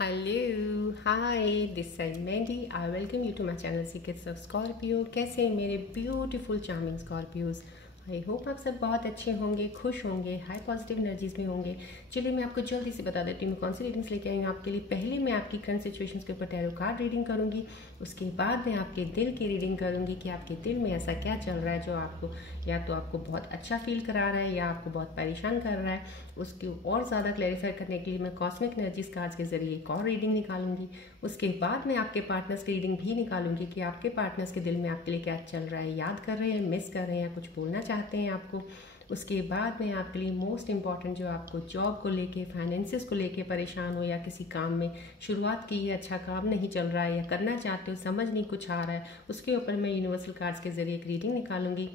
Hello hi this side Mandy I welcome you to my channel secrets of Scorpio. कैसे हैं मेरे beautiful charming Scorpios. I hope आप सब बहुत अच्छे होंगे, खुश होंगे, हाई पॉजिटिव एनर्जीज में होंगे। चलिए मैं आपको जल्दी से बता देती हूँ मैं कौन सी रीडिंग्स लेके आई हूँ आपके लिए। पहले मैं आपकी करंट सिचुएशंस के ऊपर टैरो कार्ड रीडिंग करूँगी, उसके बाद मैं आपके दिल की रीडिंग करूँगी कि आपके दिल में ऐसा क्या चल रहा है जो आपको या तो आपको बहुत अच्छा फील करा रहा है या आपको बहुत परेशान कर रहा है। उसकी और ज़्यादा क्लैरिफाई करने के लिए मैं कॉस्मिक एनर्जीज कार्ड्स के जरिए एक और रीडिंग निकालूंगी। उसके बाद मैं आपके पार्टनर्स की रीडिंग भी निकालूंगी कि आपके पार्टनर्स के दिल में आपके लिए क्या चल रहा है, याद कर रहे हैं, मिस कर रहे हैं या कुछ बोलना चाहते हैं आपको। उसके बाद मैं आपके लिए मोस्ट इंपॉर्टेंट जो आपको जॉब को लेके, फाइनेंसिस को लेके परेशान हो या किसी काम में शुरुआत की है, अच्छा काम नहीं चल रहा है या करना चाहते हो, समझ नहीं कुछ आ रहा है, उसके ऊपर मैं यूनिवर्सल कार्ड्स के जरिए एक रीडिंग निकालूंगी।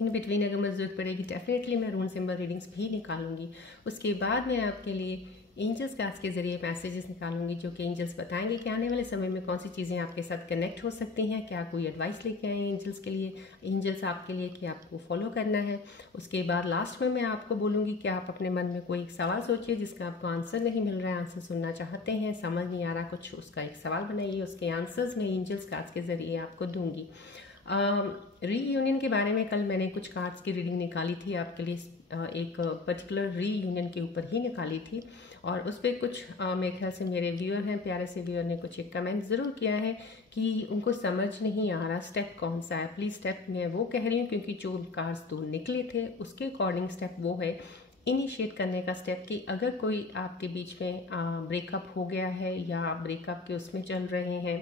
इन बिटवीन अगर मुझे जरूरत पड़ेगी डेफिनेटली मैं रून सिंबल रीडिंग्स भी निकालूंगी। उसके बाद मैं आपके लिए एंजल्स कार्ड्स के जरिए मैसेजेस निकालूंगी जो कि एंजल्स बताएंगे कि आने वाले समय में कौन सी चीज़ें आपके साथ कनेक्ट हो सकती हैं, क्या कोई एडवाइस लेके आए एंजल्स के लिए, एंजल्स आपके लिए कि आपको फॉलो करना है। उसके बाद लास्ट में मैं आपको बोलूँगी कि आप अपने मन में कोई एक सवाल सोचिए जिसका आपको आंसर नहीं मिल रहा है, आंसर सुनना चाहते हैं, समझ नहीं आ रहा कुछ, उसका एक सवाल बनाइए, उसके आंसर्स मैं एंजल्स कार्ड्स के जरिए आपको दूंगी। रीयूनियन के बारे में कल मैंने कुछ कार्ड्स की रीडिंग निकाली थी आपके लिए, एक पर्टिकुलर रीयूनियन के ऊपर ही निकाली थी और उस पर कुछ मेरे ख्याल से मेरे व्यूअर हैं, प्यारे से व्यूअर ने कुछ एक कमेंट ज़रूर किया है कि उनको समझ नहीं आ रहा स्टेप कौन सा है। प्लीज़ स्टेप मैं वो कह रही हूँ क्योंकि जो कार्ड्स दो निकले थे उसके अकॉर्डिंग स्टेप वो है इनिशिएट करने का स्टेप कि अगर कोई आपके बीच में ब्रेकअप हो गया है या ब्रेकअप के उसमें चल रहे हैं,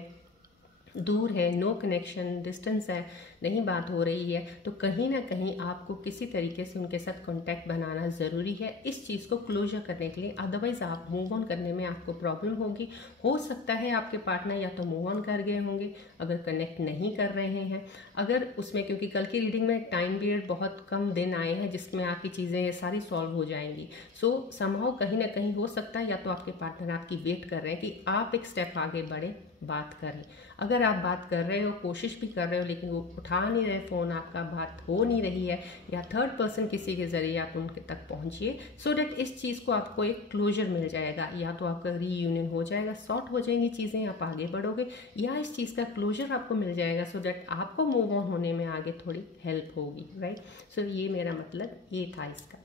दूर है, नो कनेक्शन, डिस्टेंस है, नहीं बात हो रही है, तो कहीं ना कहीं आपको किसी तरीके से उनके साथ कांटेक्ट बनाना ज़रूरी है इस चीज़ को क्लोजर करने के लिए। अदरवाइज आप मूव ऑन करने में आपको प्रॉब्लम होगी। हो सकता है आपके पार्टनर या तो मूव ऑन कर गए होंगे अगर कनेक्ट नहीं कर रहे हैं, अगर उसमें क्योंकि कल की रीडिंग में टाइम पीरियड बहुत कम दिन आए हैं जिसमें आपकी चीज़ें सारी सॉल्व हो जाएंगी। सो समहाउ कहीं ना कहीं हो सकता है या तो आपके पार्टनर आपकी वेट कर रहे हैं कि आप एक स्टेप आगे बढ़े, बात करें। अगर आप बात कर रहे हो, कोशिश भी कर रहे हो लेकिन वो उठा नहीं रहे फ़ोन, आपका बात हो नहीं रही है या थर्ड पर्सन किसी के ज़रिए आप उनके तक पहुंचिए सो डैट इस चीज़ को आपको एक क्लोजर मिल जाएगा, या तो आपका रीयूनियन हो जाएगा, सॉर्ट हो जाएंगी चीज़ें, आप आगे बढ़ोगे, या इस चीज़ का क्लोजर आपको मिल जाएगा सो डैट आपको मूव ऑन होने में आगे थोड़ी हेल्प होगी। राइट, सो ये मेरा मतलब ये था इसका।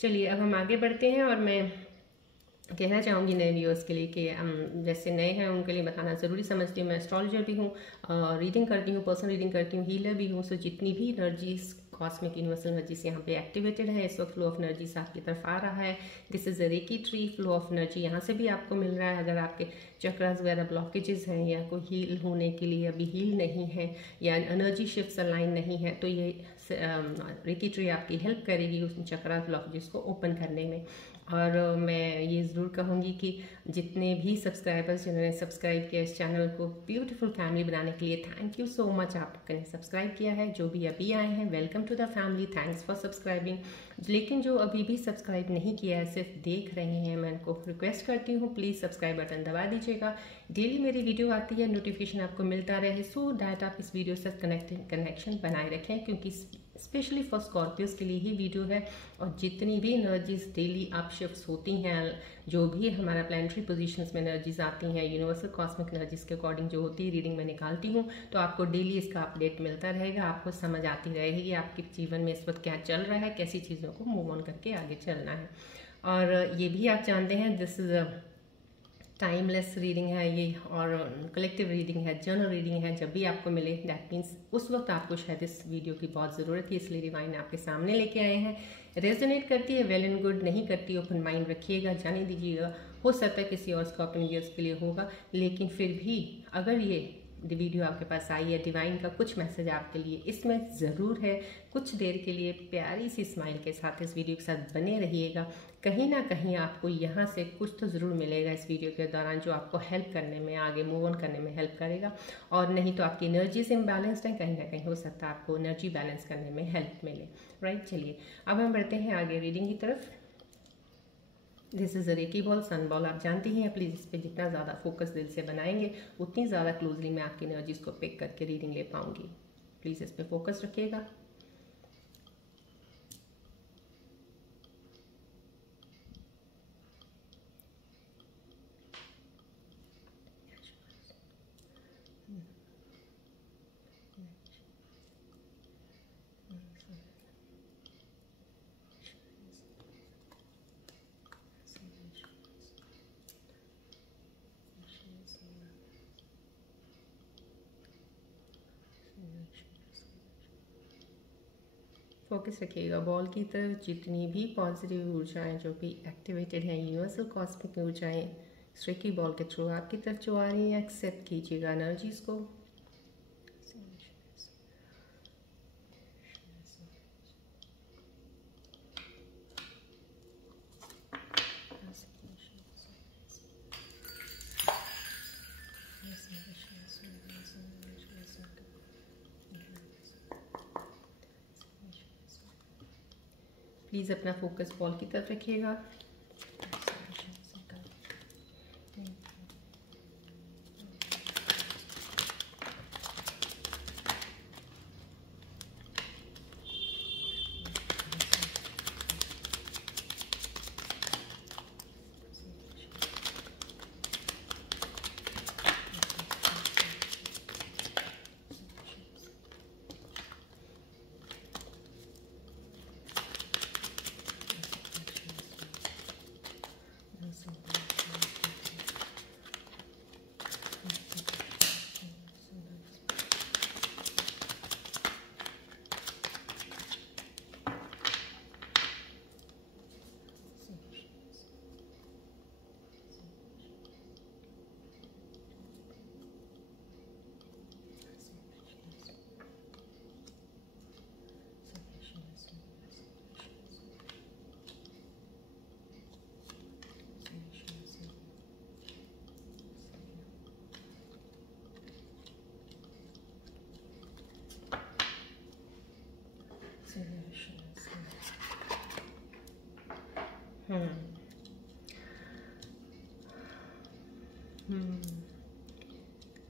चलिए अब हम आगे बढ़ते हैं और मैं कहना चाहूँगी नए व्यूअर्स के लिए कि जैसे नए हैं उनके लिए बताना ज़रूरी समझती हूँ। मैं एस्ट्रोलॉजर भी हूँ, रीडिंग करती हूँ, पर्सनल रीडिंग करती हूँ, हीलर भी हूँ। सो जितनी भी एनर्जीज कॉस्मिक यूनिवर्सल एनर्जीज यहाँ पे एक्टिवेटेड है, इस वक्त फ्लो ऑफ एनर्जीज आपकी तरफ आ रहा है। This is a reiki tree, flow of energy यहाँ से भी आपको मिल रहा है। अगर आपके चक्रास वगैरह ब्लॉकेजेस हैं या कोई हील होने के लिए अभी हील नहीं है या एनर्जी शिफ्ट अलाइन नहीं है तो ये रेकी ट्री आपकी हेल्प करेगी उस चक्रास ब्लॉकेजेस को ओपन करने में। और मैं ये ज़रूर कहूँगी कि जितने भी सब्सक्राइबर्स जिन्होंने सब्सक्राइब किया इस चैनल को ब्यूटीफुल फैमिली बनाने के लिए, थैंक यू सो मच। आपने सब्सक्राइब किया है, जो भी अभी आए हैं welcome to the family, thanks for subscribing. लेकिन जो अभी भी सब्सक्राइब नहीं किया है, सिर्फ देख रहे हैं, मैं उनको रिक्वेस्ट करती हूँ प्लीज़ सब्सक्राइब बटन दबा दीजिएगा। डेली मेरी वीडियो आती है, नोटिफिकेशन आपको मिलता रहे सो डैट आप इस वीडियो से कनेक्शन बनाए रखें क्योंकि स्पेशली फॉर स्कॉर्पियोज के लिए ही वीडियो है। और जितनी भी एनर्जीज डेली आप शिफ्ट्स होती हैं, जो भी हमारा प्लानिटरी पोजीशंस में एनर्जीज आती हैं, यूनिवर्सल कॉस्मिक एनर्जीज के अकॉर्डिंग जो होती है रीडिंग में निकालती हूँ, तो आपको डेली इसका अपडेट मिलता रहेगा, आपको समझ आती रहेगी आपके जीवन में इस वक्त क्या चल रहा है, कैसी चीज़ों को मूव ऑन करके आगे चलना है। और ये भी आप जानते हैं दिस इज टाइमलेस रीडिंग है ये, और कलेक्टिव रीडिंग है, जर्नल रीडिंग है। जब भी आपको मिले दैट मीन्स उस वक्त आपको शायद इस वीडियो की बहुत ज़रूरत थी, इसलिए डिवाइन आपके सामने लेके आए हैं। रेजोनेट करती है वेल एंड गुड, नहीं करती ओपन माइंड रखिएगा, जाने दीजिएगा। हो सकता है किसी और स्कॉर्पियन व्यूअर्स के लिए होगा, लेकिन फिर भी अगर ये वीडियो आपके पास आई है, डिवाइन का कुछ मैसेज आपके लिए इसमें ज़रूर है। कुछ देर के लिए प्यारी सी स्माइल के साथ इस वीडियो के साथ बने रहिएगा, कहीं ना कहीं आपको यहाँ से कुछ तो ज़रूर मिलेगा इस वीडियो के दौरान जो आपको हेल्प करने में, आगे मूव ऑन करने में हेल्प करेगा। और नहीं तो आपकी एनर्जीज इम्बैलेंस्ड है, कहीं ना कहीं हो सकता है आपको एनर्जी बैलेंस करने में हेल्प मिले। राइट, चलिए अब हम बढ़ते हैं आगे रीडिंग की तरफ। This is a reiki ball, sun ball आप जानती हैं। प्लीज़ इस पर जितना ज़्यादा फोकस दिल से बनाएंगे उतनी ज़्यादा क्लोजली मैं आपकी एनर्जीज को पिक करके रीडिंग ले पाऊंगी। प्लीज़ इस पर फोकस रखिएगा। फोकस रखिएगा बॉल की तरफ। जितनी भी पॉजिटिव ऊर्जाएं जो भी एक्टिवेटेड हैं, यूनिवर्सल कॉस्मिक ऊर्जाएं स्ट्रेकी बॉल के थ्रू आपकी तरफ जो आ रही हैं, एक्सेप्ट कीजिएगा एनर्जीज को। प्लीज़ अपना फोकस बॉल की तरफ रखिएगा।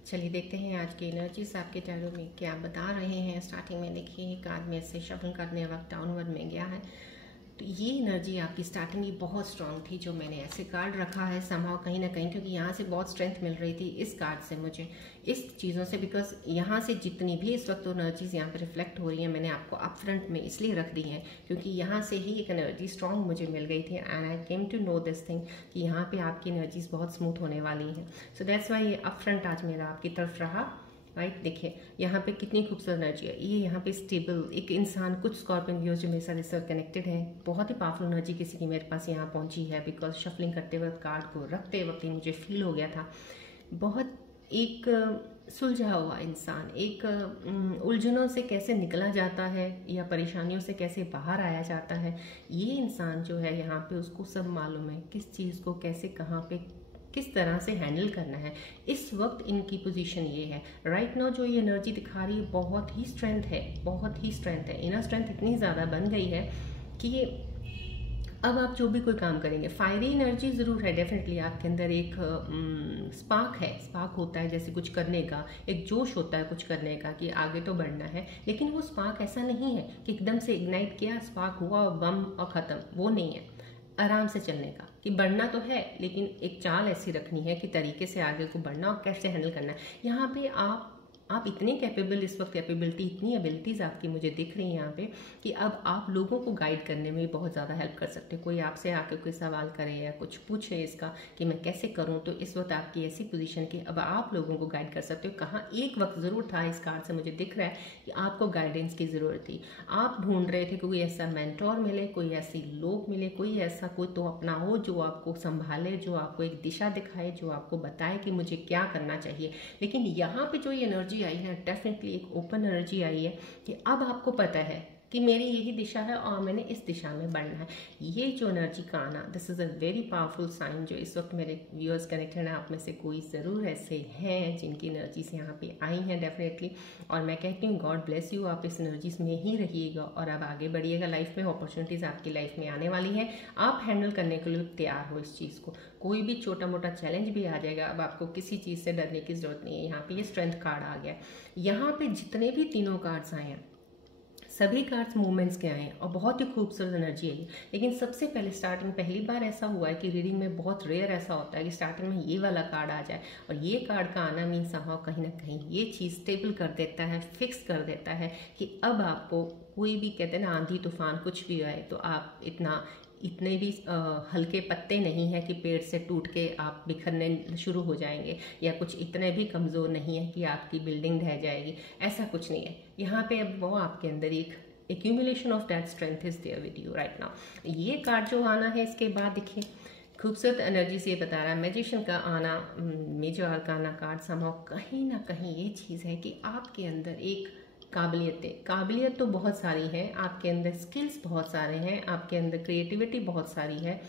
चलिए देखते हैं आज की एनर्जीज आपके टैरो में क्या बता रहे हैं। स्टार्टिंग में देखिए कार्ड में से शफल करने वक्त डाउनवर्ड में गया है, तो ये एनर्जी आपकी स्टार्टिंग की बहुत स्ट्रांग थी। जो मैंने ऐसे कार्ड रखा है समहाउ कहीं ना कहीं, क्योंकि यहाँ से बहुत स्ट्रेंथ मिल रही थी इस कार्ड से मुझे, इस चीज़ों से, बिकॉज यहाँ से जितनी भी इस वक्त एनर्जीज यहाँ पे रिफ्लेक्ट हो रही हैं मैंने आपको अप फ्रंट में इसलिए रख दी हैं क्योंकि यहाँ से ही एक एनर्जी स्ट्रांग मुझे मिल गई थी and I came to know this thing कि यहाँ पे आपकी एनर्जीज बहुत स्मूथ होने वाली हैं। सो दैट्स वाई ये अप फ्रंट आज मेरा आपकी तरफ रहा। राइट, देखिए यहाँ पे कितनी खूबसूरत एनर्जी है। ये यहाँ पे स्टेबल एक इंसान, कुछ स्कॉर्पियन व्यूअर्स जो मेरे साथ इस वक्त कनेक्टेड हैं, बहुत ही पावरफुल एनर्जी किसी की मेरे पास यहाँ पहुँची है, बिकॉज शफलिंग करते वक्त कार्ड को रखते वक्त ही मुझे फील हो गया था। बहुत एक सुलझा हुआ इंसान, एक उलझनों से कैसे निकला जाता है या परेशानियों से कैसे बाहर आया जाता है, ये इंसान जो है यहाँ पे उसको सब मालूम है किस चीज़ को कैसे कहाँ पे किस तरह से हैंडल करना है। इस वक्त इनकी पोजीशन ये है राइट नाउ, जो ये एनर्जी दिखा रही है बहुत ही स्ट्रेंथ है, बहुत ही स्ट्रेंथ है। इनर स्ट्रेंथ इतनी ज़्यादा बन गई है कि ये अब आप जो भी कोई काम करेंगे, फायरी एनर्जी ज़रूर है डेफिनेटली आपके अंदर, एक स्पार्क है, स्पार्क होता है जैसे कुछ करने का, एक जोश होता है कुछ करने का कि आगे तो बढ़ना है, लेकिन वो स्पार्क ऐसा नहीं है कि एकदम से इग्नाइट किया, स्पार्क हुआ और बम और ख़त्म, वो नहीं है। आराम से चलने का कि बढ़ना तो है लेकिन एक चाल ऐसी रखनी है कि तरीके से आगे को बढ़ना और कैसे हैंडल करना है। यहाँ पे आप इतने कैपेबल, इस वक्त कैपेबिलिटी, इतनी एबिलिटीज़ आपकी मुझे दिख रही हैं यहाँ पे कि अब आप लोगों को गाइड करने में बहुत ज़्यादा हेल्प कर सकते हो। कोई आपसे आके कोई सवाल करे या कुछ पूछे इसका कि मैं कैसे करूँ, तो इस वक्त आपकी ऐसी पोजीशन कि अब आप लोगों को गाइड कर सकते हो। कहाँ एक वक्त ज़रूर था, इस कार्ड से मुझे दिख रहा है कि आपको गाइडेंस की ज़रूरत थी, आप ढूंढ रहे थे कि कोई ऐसा मेंटोर मिले, कोई ऐसी लोग मिले, कोई ऐसा कोई तो अपना हो जो आपको संभाले, जो आपको एक दिशा दिखाए, जो आपको बताए कि मुझे क्या करना चाहिए। लेकिन यहाँ पे जो ये एनर्जी आई है डेफिनेटली एक ओपन एनर्जी आई है कि अब आपको पता है कि मेरी यही दिशा है और मैंने इस दिशा में बढ़ना है। ये जो एनर्जी का आना, this is a very powerful sign. जो इस वक्त मेरे व्यूअर्स कनेक्टेड हैं, आप में से कोई ज़रूर ऐसे हैं जिनकी एनर्जीज यहाँ पे आई हैं डेफिनेटली, और मैं कहती हूँ गॉड ब्लेस यू, आप इस एनर्जीज में ही रहिएगा और अब आगे बढ़िएगा लाइफ में। अपॉर्चुनिटीज़ आपकी लाइफ में आने वाली हैं, आप हैंडल करने के लिए तैयार हो इस चीज़ को। कोई भी छोटा मोटा चैलेंज भी आ जाएगा, अब आपको किसी चीज़ से डरने की ज़रूरत नहीं है। यहाँ पे ये स्ट्रेंथ कार्ड आ गया। यहाँ पे जितने भी तीनों कार्ड्स आए हैं सभी कार्ड्स मूवमेंट्स के आए हैं और बहुत ही खूबसूरत एनर्जी है। लेकिन सबसे पहले स्टार्टिंग पहली बार ऐसा हुआ है कि रीडिंग में बहुत रेयर ऐसा होता है कि स्टार्टिंग में ये वाला कार्ड आ जाए, और ये कार्ड का आना मीन समहाउ कहीं ना कहीं ये चीज़ स्टेबल कर देता है, फिक्स कर देता है कि अब आपको कोई भी, कहते हैं ना आंधी तूफान कुछ भी आए तो आप इतने भी हल्के पत्ते नहीं है कि पेड़ से टूट के आप बिखरने शुरू हो जाएंगे, या कुछ इतने भी कमज़ोर नहीं है कि आपकी बिल्डिंग ढह जाएगी, ऐसा कुछ नहीं है। यहाँ पे अब वो आपके अंदर एक accumulation of that strength is there with you right now. ये कार्ड जो आना है इसके बाद देखिए खूबसूरत एनर्जी से ये बता रहा है मैजिशियन का आना, मेजर आर्काना कार्ड समहाउ कहीं ना कहीं ये चीज़ है कि आपके अंदर एक काबिलियत तो बहुत सारी है, आपके अंदर स्किल्स बहुत सारे हैं, आपके अंदर क्रिएटिविटी बहुत सारी है,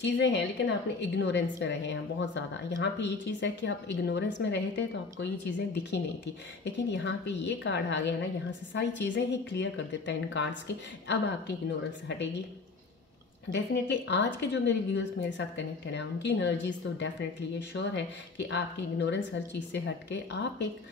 चीज़ें हैं, लेकिन आपने इग्नोरेंस में रहे हैं बहुत ज़्यादा। यहाँ पे ये चीज़ है कि आप इग्नोरेंस में रहे थे तो आपको ये चीज़ें दिखी नहीं थी, लेकिन यहाँ पे ये कार्ड आ गया ना, यहाँ से सारी चीज़ें ही क्लियर कर देता है इन कार्ड्स की। अब आपकी इग्नोरेंस हटेगी डेफिनेटली। आज के जो मेरे व्यूअर्स मेरे साथ कनेक्टेड हैं उनकी एनर्जीज तो डेफिनेटली ये श्योर है कि आपकी इग्नोरेंस हर चीज़ से हट के आप एक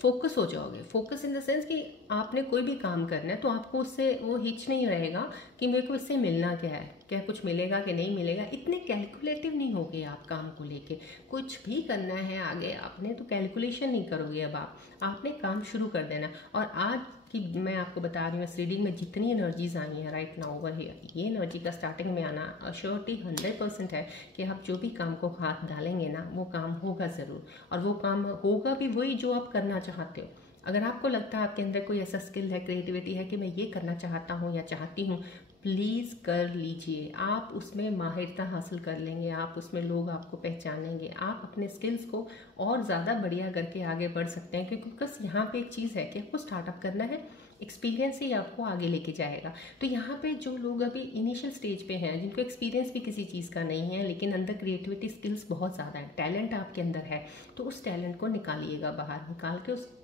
फोकस हो जाओगे। फोकस इन द सेंस कि आपने कोई भी काम करना है तो आपको उससे वो हिच नहीं रहेगा कि मेरे को इससे मिलना क्या है, क्या कुछ मिलेगा कि नहीं मिलेगा। इतने कैलकुलेटिव नहीं होगे आप काम को लेके। कुछ भी करना है आगे आपने तो कैलकुलेशन नहीं करोगे, अब आपने काम शुरू कर देना। और आज कि मैं आपको बता रही हूँ इस रीडिंग में जितनी एनर्जीज आई हैं राइट नाउ ओवर हियर, ये एनर्जी का स्टार्टिंग में आना अश्योरिटी 100% है कि आप जो भी काम को हाथ डालेंगे ना वो काम होगा ज़रूर, और वो काम होगा भी वही जो आप करना चाहते हो। अगर आपको लगता है आपके अंदर कोई ऐसा स्किल है, क्रिएटिविटी है कि मैं ये करना चाहता हूँ या चाहती हूँ, प्लीज़ कर लीजिए। आप उसमें माहिरता हासिल कर लेंगे, आप उसमें लोग आपको पहचानेंगे, आप अपने स्किल्स को और ज़्यादा बढ़िया करके आगे बढ़ सकते हैं। क्योंकि बस यहाँ पे एक चीज़ है कि आपको स्टार्टअप करना है, एक्सपीरियंस ही आपको आगे लेके जाएगा। तो यहाँ पे जो लोग अभी इनिशियल स्टेज पे हैं, जिनको एक्सपीरियंस भी किसी चीज़ का नहीं है लेकिन अंदर क्रिएटिविटी स्किल्स बहुत ज़्यादा है, टैलेंट आपके अंदर है, तो उस टैलेंट को निकालिएगा बाहर, निकाल के उस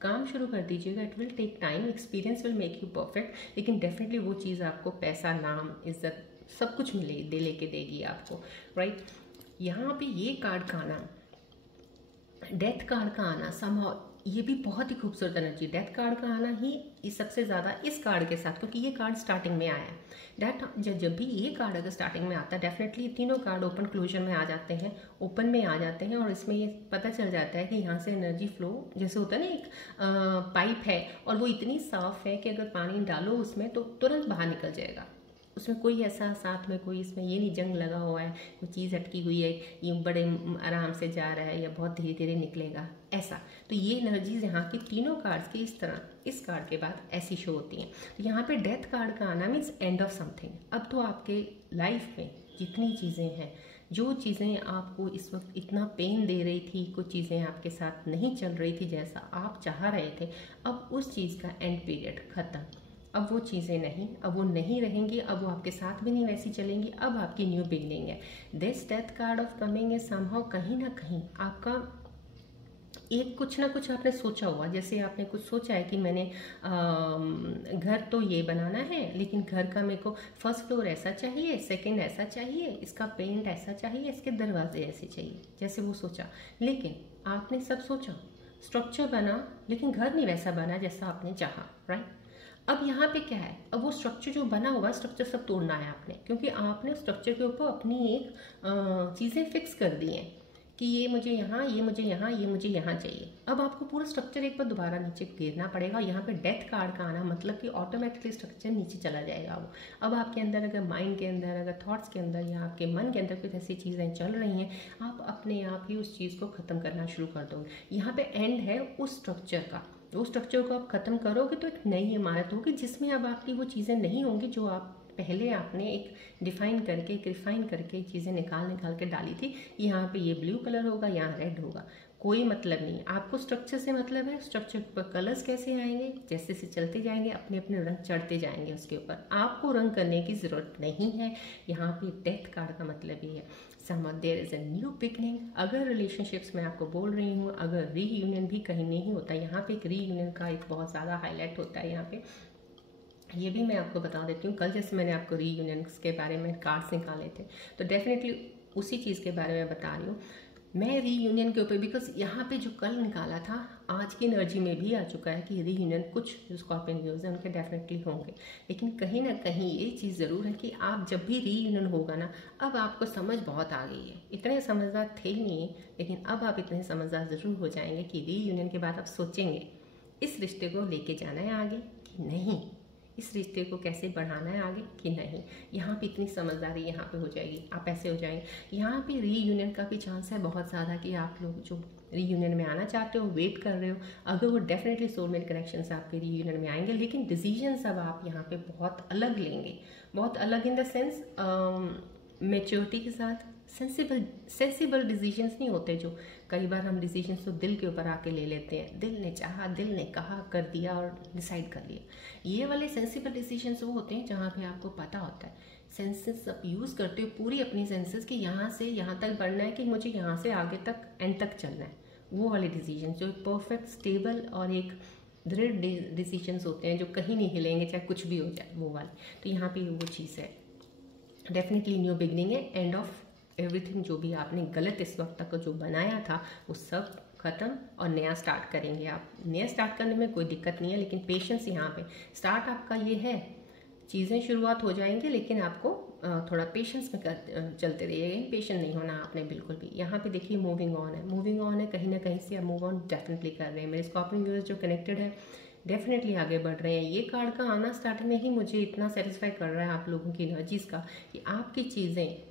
काम शुरू कर दीजिएगा। It will take time, experience will make you perfect, लेकिन डेफिनेटली वो चीज़ आपको पैसा, नाम, इज्जत सब कुछ लेके देगी आपको राइट। यहाँ पे ये कार्ड का आना, डेथ कार्ड का आना समहाउ ये भी बहुत ही खूबसूरत एनर्जी। डेथ कार्ड का आना ही सबसे ज़्यादा इस कार्ड के साथ, क्योंकि ये कार्ड स्टार्टिंग में आया है। डेथ जब भी ये कार्ड अगर स्टार्टिंग में आता है डेफिनेटली तीनों कार्ड ओपन क्लोजर में आ जाते हैं, ओपन में आ जाते हैं, और इसमें ये पता चल जाता है कि यहाँ से एनर्जी फ्लो जैसे होता है ना, एक पाइप है और वो इतनी साफ है कि अगर पानी डालो उसमें तो तुरंत बाहर निकल जाएगा। उसमें कोई ऐसा साथ में कोई इसमें ये नहीं जंग लगा हुआ है, कोई चीज़ अटकी हुई है, ये बड़े आराम से जा रहा है या बहुत धीरे धीरे निकलेगा ऐसा। तो ये एनर्जीज यहाँ की तीनों कार्ड्स की इस तरह इस कार्ड के बाद ऐसी शो होती हैं। तो यहाँ पे डेथ कार्ड का आना मीन्स एंड ऑफ समथिंग। अब तो आपके लाइफ में जितनी चीज़ें हैं, जो चीज़ें आपको इस वक्त इतना पेन दे रही थी, कुछ चीज़ें आपके साथ नहीं चल रही थी जैसा आप चाह रहे थे, अब उस चीज़ का एंड पीरियड ख़त्म। अब वो चीज़ें नहीं, अब वो नहीं रहेंगी, अब वो आपके साथ भी नहीं वैसी चलेंगी, अब आपकी न्यू बिगनिंग है। This death card of coming is somehow कहीं ना कहीं आपका एक कुछ ना कुछ आपने सोचा हुआ, जैसे आपने कुछ सोचा है कि मैंने घर तो ये बनाना है, लेकिन घर का मेरे को फर्स्ट फ्लोर ऐसा चाहिए, सेकंड ऐसा चाहिए, इसका पेंट ऐसा चाहिए, इसके दरवाजे ऐसे चाहिए, जैसे वो सोचा। लेकिन आपने सब सोचा, स्ट्रक्चर बना, लेकिन घर नहीं वैसा बना जैसा आपने चाहा राइट। अब यहाँ पे क्या है, अब वो स्ट्रक्चर जो बना हुआ स्ट्रक्चर सब तोड़ना है आपने, क्योंकि आपने स्ट्रक्चर के ऊपर अपनी एक चीज़ें फिक्स कर दी हैं कि ये मुझे यहाँ, ये मुझे यहाँ, ये मुझे यहाँ चाहिए। अब आपको पूरा स्ट्रक्चर एक बार दोबारा नीचे गिरना पड़ेगा। यहाँ पे डेथ कार्ड का आना मतलब कि ऑटोमेटिकली स्ट्रक्चर नीचे चला जाएगा वो। अब आपके अंदर अगर माइंड के अंदर, अगर थॉट्स के अंदर या आपके मन के अंदर कुछ ऐसी चीज़ें चल रही हैं, आप अपने आप ही उस चीज़ को ख़त्म करना शुरू कर दोगे। यहाँ पे एंड है उस स्ट्रक्चर का, उस स्ट्रक्चर को आप ख़त्म करोगे तो एक नई इमारत होगी जिसमें अब आपकी वो चीज़ें नहीं होंगी जो आप पहले आपने एक डिफाइन करके, एक रिफाइन करके चीज़ें निकाल के डाली थी। यहाँ पे ये ब्लू कलर होगा, यहाँ रेड होगा, कोई मतलब नहीं। आपको स्ट्रक्चर से मतलब है, स्ट्रक्चर पर कलर्स कैसे आएंगे, जैसे से चलते जाएंगे अपने अपने रंग चढ़ते जाएंगे उसके ऊपर, आपको रंग करने की ज़रूरत नहीं है। यहाँ पे डेथ कार्ड का मतलब ये है somehow there is a new beginning. अगर रिलेशनशिप्स में आपको बोल रही हूँ, अगर रीयूनियन भी कहीं नहीं होता, यहाँ पे एक रीयूनियन का एक बहुत ज़्यादा हाईलाइट होता है। यहाँ पे ये भी मैं आपको बता देती हूँ, कल जैसे मैंने आपको रीयूनियंस के बारे में कार्ड्स निकाले थे तो डेफिनेटली उसी चीज़ के बारे में बता रही हूँ मैं रीयूनियन के ऊपर, बिकॉज यहाँ पे जो कल निकाला था आज की एनर्जी में भी आ चुका है कि रीयूनियन कुछ जो स्कॉर्पियन व्यूज हैं उनके डेफिनेटली होंगे। लेकिन कहीं ना कहीं ये चीज़ ज़रूर है कि आप जब भी रीयूनियन होगा ना, अब आपको समझ बहुत आ गई है। इतने समझदार थे ही नहीं, लेकिन अब आप इतने समझदार ज़रूर हो जाएंगे कि रीयूनियन के बाद आप सोचेंगे इस रिश्ते को लेके जाना है आगे कि नहीं, इस रिश्ते को कैसे बढ़ाना है आगे कि नहीं। यहाँ पे इतनी समझदारी यहाँ पे हो जाएगी, आप ऐसे हो जाएंगे। यहाँ पे रीयूनियन का भी चांस है बहुत ज़्यादा कि आप लोग जो रीयूनियन में आना चाहते हो, वेट कर रहे हो, अगर वो डेफिनेटली सोलमेट कनेक्शन से आपके रीयूनियन में आएंगे, लेकिन डिसीजन सब आप यहाँ पे बहुत अलग लेंगे, बहुत अलग इन द सेंस मेच्योरिटी के साथ। सेंसिबल डिसीजंस नहीं होते जो कई बार हम डिसीजंस तो दिल के ऊपर आके ले लेते हैं, दिल ने चाहा, दिल ने कहा, कर दिया और डिसाइड कर लिया। ये वाले सेंसिबल डिसीजंस वो होते हैं जहाँ पे आपको पता होता है, सेंसेस आप यूज़ करते हो पूरी अपनी सेंसेस कि यहाँ से यहाँ तक बढ़ना है कि मुझे यहाँ से आगे तक एंड तक चलना है। वो वाले डिसीजन जो परफेक्ट स्टेबल और एक दृढ़ डिसीजंस होते हैं जो कहीं नहीं हिलेंगे चाहे कुछ भी हो जाए, वो वाले। तो यहाँ पे वो चीज़ है, डेफिनेटली न्यू बिगनिंग है, एंड ऑफ एवरीथिंग। जो भी आपने गलत इस वक्त तक जो बनाया था वो सब ख़त्म और नया स्टार्ट करेंगे आप। नया स्टार्ट करने में कोई दिक्कत नहीं है, लेकिन पेशेंस यहाँ पे स्टार्ट आपका ये है, चीज़ें शुरुआत हो जाएंगी, लेकिन आपको थोड़ा पेशेंस में चलते रहिएगा, पेशेंट नहीं होना आपने बिल्कुल भी। यहाँ पे देखिए मूविंग ऑन है, मूविंग ऑन है, कहीं ना कहीं से आप मूव ऑन डेफिनेटली कर रहे हैं। मेरे स्कॉर्पियो व्यूअर्स जो कनेक्टेड है डेफिनेटली आगे बढ़ रहे हैं। ये कार्ड का आना स्टार्टिंग में ही मुझे इतना सेटिस्फाई कर रहा है आप लोगों की एनर्जीज का कि आपकी चीज़ें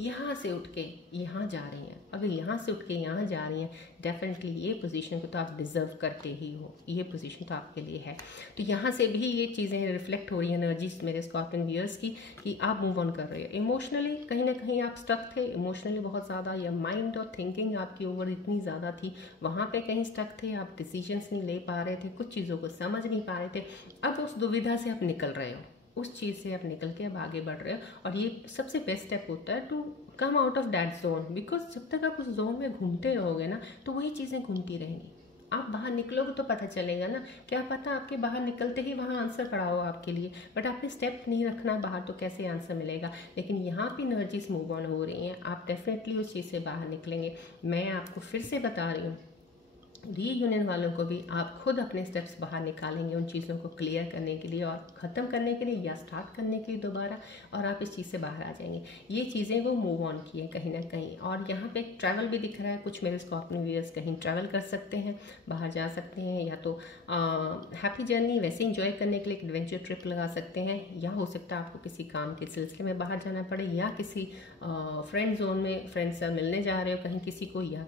यहाँ से उठ के यहाँ जा रही हैं। अगर यहाँ से उठ के यहाँ जा रही हैं, डेफिनेटली ये पोजीशन को तो आप डिज़र्व करते ही हो, ये पोजीशन तो आपके लिए है। तो यहाँ से भी ये चीज़ें रिफ्लेक्ट हो रही हैं एनर्जीज मेरे स्कॉर्पियन व्यूअर्स की कि आप मूव ऑन कर रहे हो। इमोशनली कहीं ना कहीं आप स्टक थे, इमोशनली बहुत ज़्यादा, या माइंड और थिंकिंग आपकी ओवर इतनी ज़्यादा थी, वहाँ पे कहीं स्टक थे, आप डिसीजंस नहीं ले पा रहे थे, कुछ चीज़ों को समझ नहीं पा रहे थे। अब उस दुविधा से आप निकल रहे हो, उस चीज़ से आप निकल के अब आगे बढ़ रहे हो, और ये सबसे बेस्ट स्टेप होता है to come out of that zone. Because जब तक आप उस जोन में घूमते रहोगे ना, तो वही चीज़ें घूमती रहेंगी। आप बाहर निकलोगे तो पता चलेगा ना, क्या पता आपके बाहर निकलते ही वहाँ आंसर पड़ा हो आपके लिए, बट आपने स्टेप नहीं रखना बाहर, तो कैसे आंसर मिलेगा। लेकिन यहाँ पे एनर्जीज मूव ऑन हो रही हैं, आप डेफिनेटली उस चीज़ से बाहर निकलेंगे। मैं आपको फिर से बता रही हूँ, रीयूनियन वालों को भी आप खुद अपने स्टेप्स बाहर निकालेंगे उन चीज़ों को क्लियर करने के लिए और ख़त्म करने के लिए, या स्टार्ट करने के लिए दोबारा, और आप इस चीज़ से बाहर आ जाएंगे। ये चीज़ें वो मूव ऑन की हैं कहीं ना कहीं। और यहाँ पे एक ट्रैवल भी दिख रहा है, कुछ मेरे स्कॉर्पियो व्यूअर्स कहीं ट्रैवल कर सकते हैं, बाहर जा सकते हैं, या तो हैप्पी जर्नी वैसे इंजॉय करने के लिए एक एडवेंचर ट्रिप लगा सकते हैं, या हो सकता है आपको किसी काम के सिलसिले में बाहर जाना पड़े, या किसी फ्रेंड जोन में फ्रेंड से मिलने जा रहे हो कहीं किसी को, या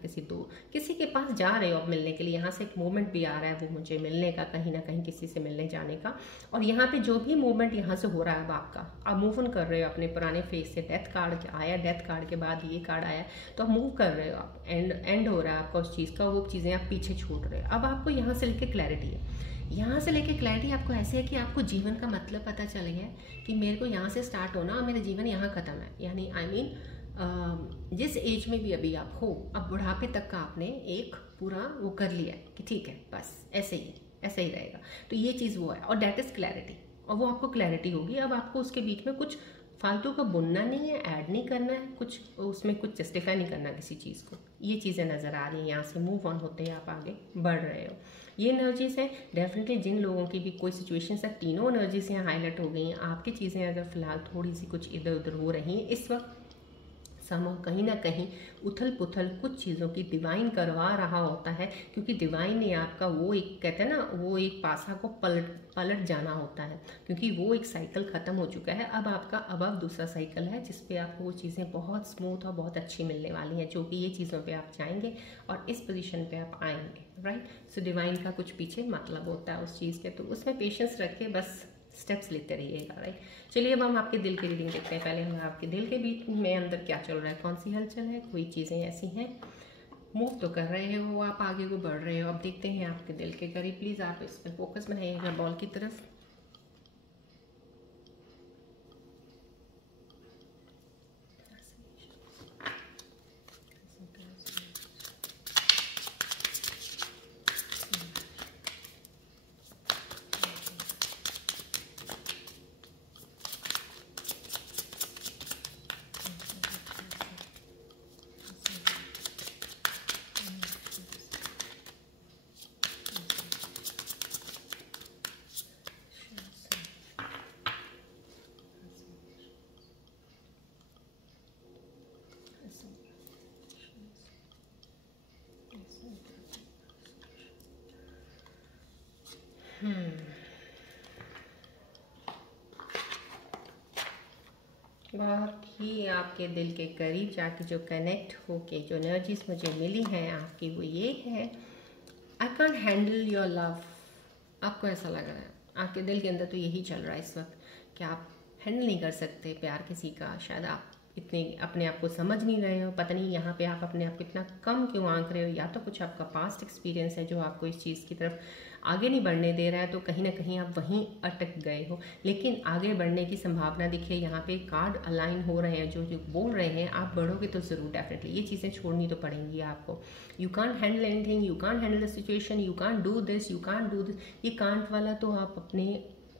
किसी के पास जा रहे हो आप मिलने के लिए। यहाँ से एक मूवमेंट भी आ रहा है वो मुझे मिलने का, कहीं ना कहीं किसी से मिलने जाने का। और यहाँ पे जो भी मूवमेंट यहाँ से हो रहा है अब आपका, आप मूव ऑन कर रहे हो अपने पुराने फेज से। डेथ कार्ड आया, डेथ कार्ड के बाद ये कार्ड आया, तो आप मूव कर रहे हो, आप एंड हो रहा है आपका उस चीज़ का, वो चीज़ें आप पीछे छोड़ रहे हो। अब आपको यहाँ से लेके क्लैरिटी है, यहाँ से लेके क्लैरिटी आपको ऐसे है कि आपको जीवन का मतलब पता चल गया कि मेरे को यहाँ से स्टार्ट होना और मेरा जीवन यहाँ ख़त्म है। यानी आई मीन जिस एज में भी अभी आप हो, अब बुढ़ापे तक का आपने एक पूरा वो कर लिया है कि ठीक है बस ऐसे ही रहेगा। तो ये चीज़ वो है, और डेट इज़ क्लैरिटी, और वो आपको क्लैरिटी होगी। अब आपको उसके बीच में कुछ फालतू का बुनना नहीं है, ऐड नहीं करना है, कुछ उसमें कुछ जस्टिफाई नहीं करना किसी चीज़ को। ये चीज़ें नज़र आ रही हैं, यहाँ से मूव ऑन होते हैं आप आगे बढ़ रहे हो। ये एनर्जीज है डेफिनेटली जिन लोगों की भी कोई सिचुएशन है, तीनों एनर्जीज यहाँ हाईलाइट हो गई हैं। आपकी चीज़ें अगर फिलहाल थोड़ी सी कुछ इधर उधर हो रही हैं इस वक्त, समूह कहीं ना कहीं उथल पुथल कुछ चीज़ों की डिवाइन करवा रहा होता है, क्योंकि डिवाइन ने आपका वो एक कहते हैं ना, वो एक पासा को पलट जाना होता है, क्योंकि वो एक साइकिल ख़त्म हो चुका है। अब आपका अब दूसरा साइकिल है जिसपे आपको वो चीज़ें बहुत स्मूथ और बहुत अच्छी मिलने वाली हैं, जो कि ये चीज़ों पे आप जाएंगे और इस पोजीशन पे आप आएंगे, राइट। सो डिवाइन का कुछ पीछे मतलब होता है उस चीज़ के, तो उसमें पेशेंस रख के बस स्टेप्स लेते रहिएगा, राइट। चलिए अब हम आपके दिल की रीडिंग देखते हैं। पहले हम आपके दिल के बीच में अंदर क्या चल रहा है, कौन सी हलचल है, कोई चीज़ें ऐसी हैं, मूव तो कर रहे हो आप, आगे को बढ़ रहे हो। अब देखते हैं आपके दिल के करीब, प्लीज़ आप इस पर फोकस बनाइएगा बॉल की तरफ। बहुत ही आपके दिल के करीब जाके जो कनेक्ट होके जो एनर्जीज मुझे मिली हैं आपकी, वो ये है, I can't handle your love. आपको ऐसा लग रहा है, आपके दिल के अंदर तो यही चल रहा है इस वक्त कि आप हैंडल नहीं कर सकते प्यार किसी का। शायद आप इतने अपने आप को समझ नहीं रहे हो, पता नहीं यहाँ पे आप अपने आप को इतना कम क्यों आंक रहे हो। या तो कुछ आपका पास्ट एक्सपीरियंस है जो आपको इस चीज़ की तरफ आगे नहीं बढ़ने दे रहा है, तो कहीं ना कहीं आप वहीं अटक गए हो। लेकिन आगे बढ़ने की संभावना दिखिए, यहाँ पे कार्ड अलाइन हो रहे हैं जो जो बोल रहे हैं, आप बढ़ोगे तो ज़रूर डेफिनेटली ये चीज़ें छोड़नी तो पड़ेंगी आपको। You can't handle anything, you can't handle the situation, you can't do this, you can't do this. ये कांट वाला तो आप अपने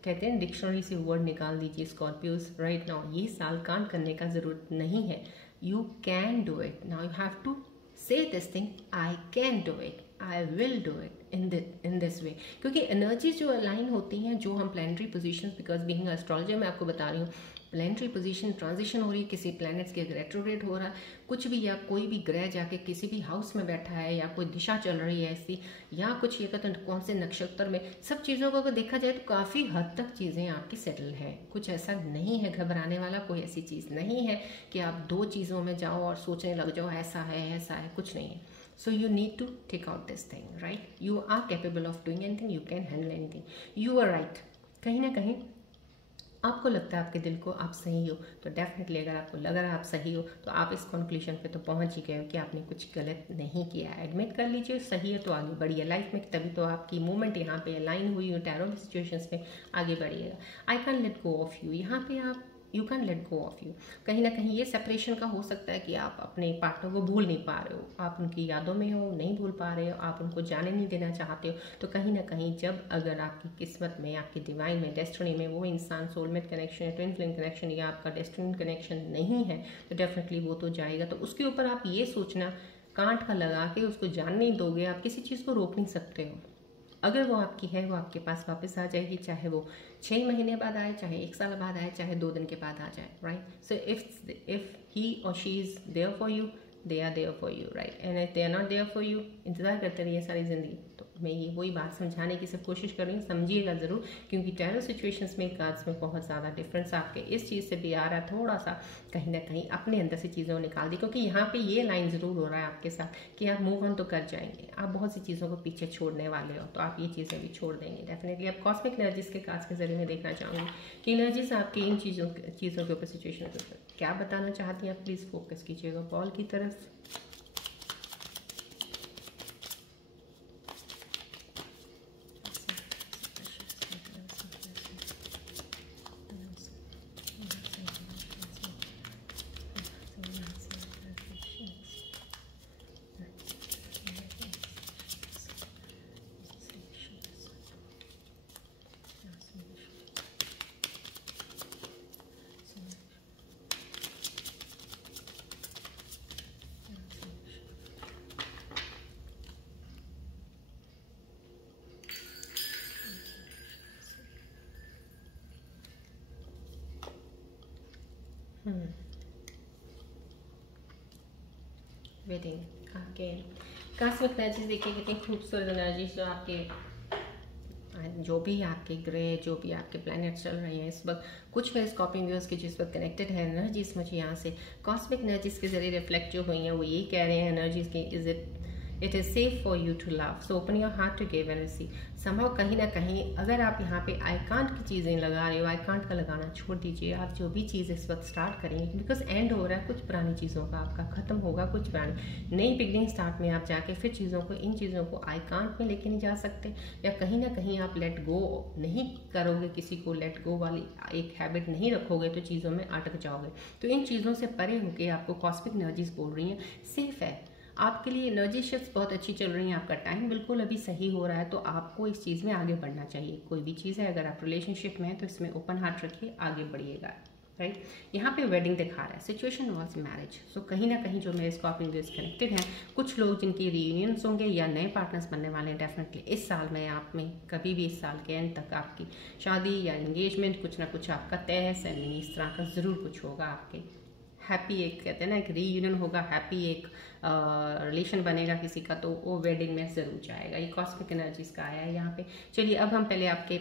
कहते हैं डिक्शनरी से वर्ड निकाल दीजिए स्कॉर्पियोज राइट नाउ। ये साल कांट करने का ज़रूरत नहीं है, you can do it. Now you have to say this thing, I can do it, I will do it in this way. क्योंकि एनर्जीज जो अलाइन होती हैं, जो हम planetary positions, because being astrologer मैं आपको बता रही हूँ, प्लानिटरी पोजीशन ट्रांजिशन हो रही है, किसी प्लैनेट्स के रेट्रोग्रेड हो रहा है कुछ भी, या कोई भी ग्रह जाके किसी भी हाउस में बैठा है, या कोई दिशा चल रही है ऐसी, या कुछ ये कहते हैं कौन से नक्षत्र में, सब चीज़ों को अगर देखा जाए तो काफ़ी हद तक चीज़ें आपकी सेटल है। कुछ ऐसा नहीं है घबराने वाला, कोई ऐसी चीज़ नहीं है कि आप दो चीज़ों में जाओ और सोचने लग जाओ ऐसा है, कुछ नहीं है। So you need to take out this thing, right? You are capable of doing anything, you can handle anything. You are right. कहीं ना कहीं आपको लगता है आपके दिल को आप सही हो, तो डेफिनेटली अगर आपको लग रहा है आप सही हो, तो आप इस कंक्लूजन पे तो पहुंच ही गए हो कि आपने कुछ गलत नहीं किया है। एडमिट कर लीजिए, सही है तो आगे बढ़िए लाइफ में, तभी तो आपकी मूवमेंट यहाँ पे अलाइन हुई हो टैरो की सिचुएशंस में, आगे बढ़िएगा। I can let go of you, यहाँ पे आप you can let go of you. कहीं ना कहीं ये सेपरेशन का हो सकता है कि आप अपने पार्टनर को भूल नहीं पा रहे हो, आप उनकी यादों में हो, नहीं भूल पा रहे हो, आप उनको जाने नहीं देना चाहते हो। तो कहीं ना कहीं जब अगर आपकी किस्मत में, आपकी डिवाइन में, डेस्टिनी में वो इंसान सोलमेट कनेक्शन या ट्विन फ्लेम कनेक्शन या आपका डेस्टिनी कनेक्शन नहीं है, तो डेफिनेटली वो तो जाएगा। तो उसके ऊपर आप ये सोचना, कांट का लगा के उसको जान नहीं दोगे, आप किसी चीज़ को रोक नहीं सकते हो। अगर वो आपकी है, वो आपके पास वापस आ जाएगी, चाहे वो 6 महीने बाद आए, चाहे 1 साल बाद आए, चाहे 2 दिन के बाद आ जाए, राइट। सो इफ ही और she is there for you, they are there for you, right. And if they are not there for you, इंतजार करते रहिए सारी जिंदगी। तो मैं ये वही बात समझाने की सब कोशिश कर रही हूँ, समझिएगा ज़रूर, क्योंकि टैरो सिचुएशंस में, कार्ड्स में बहुत ज़्यादा डिफरेंस आपके इस चीज़ से भी आ रहा है। थोड़ा सा कहीं ना कहीं अपने अंदर से चीज़ों को निकाल दी, क्योंकि यहाँ पे ये लाइन ज़रूर हो रहा है आपके साथ कि आप मूव ऑन तो कर जाएंगे, आप बहुत सी चीज़ों को पीछे छोड़ने वाले हो, तो आप ये चीज़ें भी छोड़ देंगे डेफिनेटली। आप कॉस्मिक एनर्जीज के कार्ड्स के जरिए मैं देखना चाहूँगी कि एनर्जीज आपकी इन चीज़ों के ऊपर, सिचुएशन के ऊपर क्या बताना चाहती हैं। आप प्लीज़ फोकस कीजिएगा बॉल की तरफ। वेडिंग आपके कॉस्मिक एनर्जीज देखिए कितनी खूबसूरत एनर्जीज, जो आपके जो भी आपके ग्रह, जो भी आपके प्लैनेट चल रहे हैं इस वक्त, कुछ मेरे स्कॉर्पियो व्यूअर्स के जिस वक्त कनेक्टेड है एनर्जीज, मुझे यहाँ से कॉस्मिक एनर्जीज के जरिए रिफ्लेक्ट जो हुई हैं वो यही कह रहे हैं एनर्जीज की, it is safe for you to love, so open your heart to give and receive. संभव कहीं ना कहीं अगर आप यहाँ पे आई कांट की चीज़ें लगा रहे हो, आई कांट का लगाना छोड़ दीजिए। आप जो भी चीज़ इस वक्त स्टार्ट करेंगे, बिकॉज एंड हो रहा है, कुछ पुरानी चीज़ों का आपका खत्म होगा, कुछ पुरानी नई बिगनिंग स्टार्ट में आप जाके फिर चीज़ों को, इन चीज़ों को आई कांट में लेके नहीं जा सकते, या कहीं ना कहीं आप लेट गो नहीं करोगे, किसी को लेट गो वाली एक हैबिट नहीं रखोगे, तो चीज़ों में अटक जाओगे। तो इन चीज़ों से परे होकर आपको कॉस्मिक एनर्जीज बोल रही हैं सेफ है आपके लिए। एनर्जी शिफ्ट्स बहुत अच्छी चल रही हैं, आपका टाइम बिल्कुल अभी सही हो रहा है, तो आपको इस चीज़ में आगे बढ़ना चाहिए। कोई भी चीज़ है, अगर आप रिलेशनशिप में हैं तो इसमें ओपन हार्ट रखिए, आगे बढ़िएगा, राइट। यहाँ पे वेडिंग दिखा रहा है, सिचुएशन वाज मैरिज। सो कहीं ना कहीं जो मेरे स्कॉर्पियो व्यूअर्स कनेक्टेड हैं, कुछ लोग जिनकी रीयूनियंस होंगे या नए पार्टनर्स बनने वाले हैं, डेफिनेटली इस साल में आप में कभी भी इस साल के एंड तक आपकी शादी या एंगेजमेंट कुछ ना कुछ आपका तय है, सेरेमनी इस तरह का ज़रूर कुछ होगा आपके। हैप्पी एक कहते हैं ना, एक रीयूनियन होगा, हैप्पी एक रिलेशन बनेगा किसी का, तो वो वेडिंग में ज़रूर जाएगा। ये कॉस्मिक एनर्जीज का आया है यहाँ पे। चलिए अब हम पहले आपके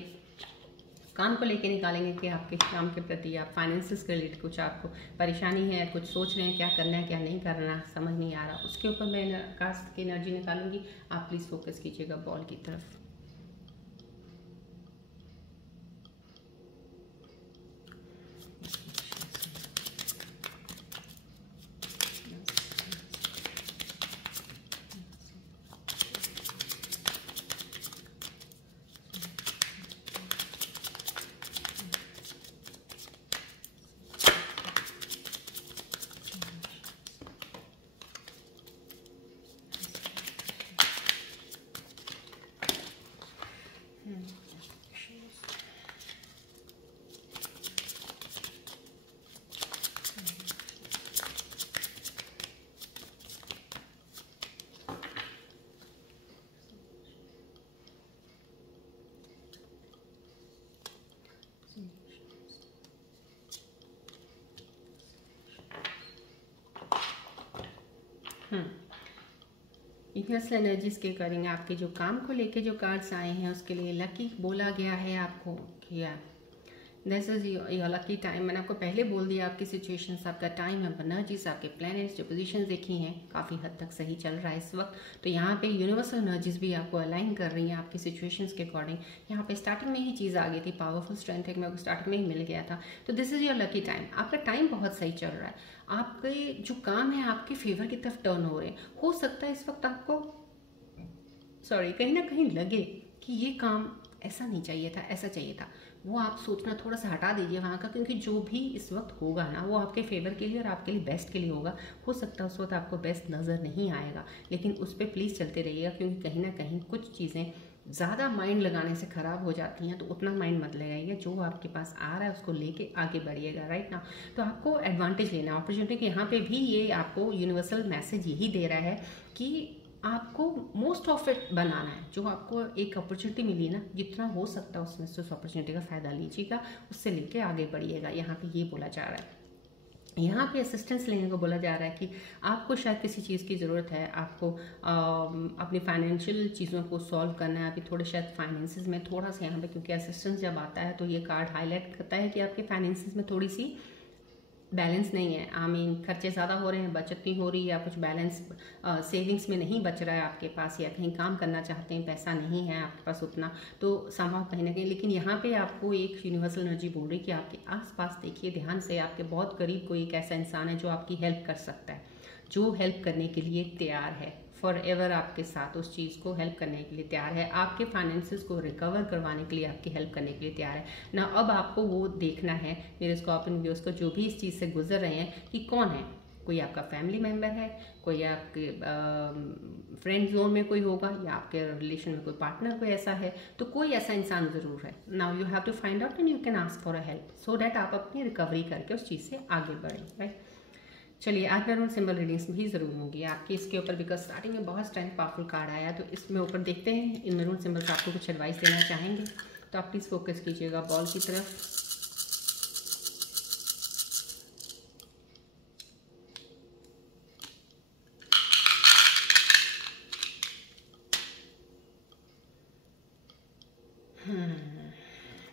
काम को लेके निकालेंगे कि आपके काम के प्रति, आप फाइनेंसिस के रिलेटेड कुछ आपको परेशानी है, कुछ सोच रहे हैं क्या करना है क्या नहीं करना, समझ नहीं आ रहा, उसके ऊपर मैं कास्ट की एनर्जी निकालूंगी। आप प्लीज़ फोकस कीजिएगा बॉल की तरफ। यूनिवर्सल एनर्जीज के अकॉर्डिंग आपके जो काम को लेके जो कार्ड्स आए हैं उसके लिए लकी बोला गया है आपको कि this is your lucky time. मैंने आपको पहले बोल दिया आपकी सिचुएशंस, आपका टाइम, आप एनर्जीज, आपके प्लैनेट्स जो पोजीशन देखी हैं काफ़ी हद तक सही चल रहा है इस वक्त। तो यहाँ पे यूनिवर्सल एनर्जीज भी आपको अलाइन कर रही हैं आपकी सिचुएशंस के अकॉर्डिंग। यहाँ पे स्टार्टिंग में ही चीज़ आ गई थी, पावरफुल स्ट्रेंथ एक मेरे को स्टार्टिंग में ही मिल गया था। तो this is your lucky time, आपका टाइम बहुत सही चल रहा है, आपके जो काम है आपके फेवर की तरफ टर्न हो रहे हैं। हो सकता है इस वक्त आपको कहीं ना कहीं लगे कि ये काम ऐसा नहीं चाहिए था, ऐसा चाहिए था, वो आप सोचना थोड़ा सा हटा दीजिए वहाँ का, क्योंकि जो भी इस वक्त होगा ना वो आपके फेवर के लिए और आपके लिए बेस्ट के लिए होगा। हो सकता है उस वक्त आपको बेस्ट नज़र नहीं आएगा, लेकिन उस पर प्लीज़ चलते रहिएगा, क्योंकि कहीं ना कहीं कुछ चीज़ें ज़्यादा माइंड लगाने से ख़राब हो जाती हैं। तो उतना माइंड मत लगाइएगा, जो आपके पास आ रहा है उसको लेके आगे बढ़िएगा राइट ना। तो आपको एडवांटेज लेना है अपॉर्चुनिटी के। यहाँ पे भी ये आपको यूनिवर्सल मैसेज यही दे रहा है कि आपको मोस्ट ऑफ इट बनाना है। जो आपको एक अपॉर्चुनिटी मिली ना, जितना हो सकता है उसमें से उस अपॉर्चुनिटी का फ़ायदा लीजिएगा, उससे लेके आगे बढ़िएगा। यहाँ पे ये बोला जा रहा है। यहाँ पे असिस्टेंस लेने को बोला जा रहा है कि आपको शायद किसी चीज़ की ज़रूरत है, आपको अपनी फाइनेंशियल चीज़ों को सॉल्व करना है। अभी थोड़े शायद फाइनेंसिस में थोड़ा सा यहाँ पे, क्योंकि असिस्टेंस जब आता है तो ये कार्ड हाईलाइट करता है कि आपके फाइनेंसिस में थोड़ी सी बैलेंस नहीं है। खर्चे ज़्यादा हो रहे हैं, बचत नहीं हो रही, या कुछ बैलेंस सेविंग्स में नहीं बच रहा है आपके पास, या कहीं काम करना चाहते हैं पैसा नहीं है आपके पास उतना, तो संभव कहीं ना कहीं। लेकिन यहाँ पे आपको एक यूनिवर्सल एनर्जी बोल रही है कि आपके आसपास देखिए ध्यान से, आपके बहुत करीब कोई एक ऐसा इंसान है जो आपकी हेल्प कर सकता है, जो हेल्प करने के लिए तैयार है, फॉर एवर आपके साथ उस चीज़ को हेल्प करने के लिए तैयार है, आपके फाइनेंसेस को रिकवर करवाने के लिए आपकी हेल्प करने के लिए तैयार है ना। अब आपको वो देखना है मेरे स्कॉर्पियन व्यूअर्स को, जो भी इस चीज़ से गुजर रहे हैं, कि कौन है। कोई आपका फैमिली मेम्बर है, कोई आपके फ्रेंड जोन में कोई होगा, या आपके रिलेशन में कोई पार्टनर कोई ऐसा है, तो कोई ऐसा इंसान ज़रूर है। Now you have to find out and you can ask for a help, so that आप अपनी रिकवरी करके उस चीज़ से आगे बढ़ें राइट। चलिए आज मैं सिंबल रीडिंग्स भी ज़रूर होंगी आपकी इसके ऊपर, बिकॉज स्टार्टिंग में बहुत स्ट्रेंथ पावरफुल कार्ड आया, तो इसमें ऊपर देखते हैं इन मैरून सिंबल्स आपको कुछ एडवाइस देना चाहेंगे। तो आप प्लीज़ फोकस कीजिएगा बॉल की तरफ।